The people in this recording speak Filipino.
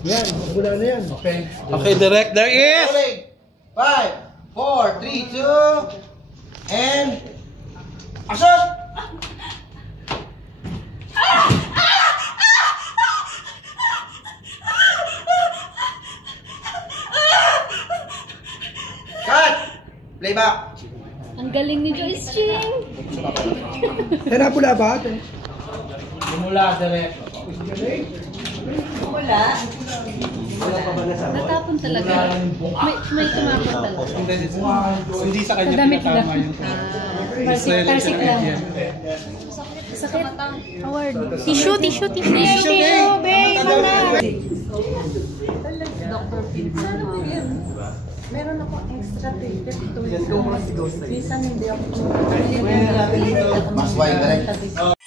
Yan, wala na yan. Okay. Okay, direct. There is! 5, 4, 3, 2, and... Action! Cut! Playback! Ang galing ni Joyce Ching! Yan na pula ba? Mula, direct. Wala. Natapon talaga. May tumapon talaga. Hindi sa kanya Kadamit lang. pinatama yung Tarsik lang. Sakit. Howard. Tissue, tissue, tissue. Tissue, babe, mama. Dr. Phil. Meron ako extra paper. Minsan hindi ako. Mas wide, direct.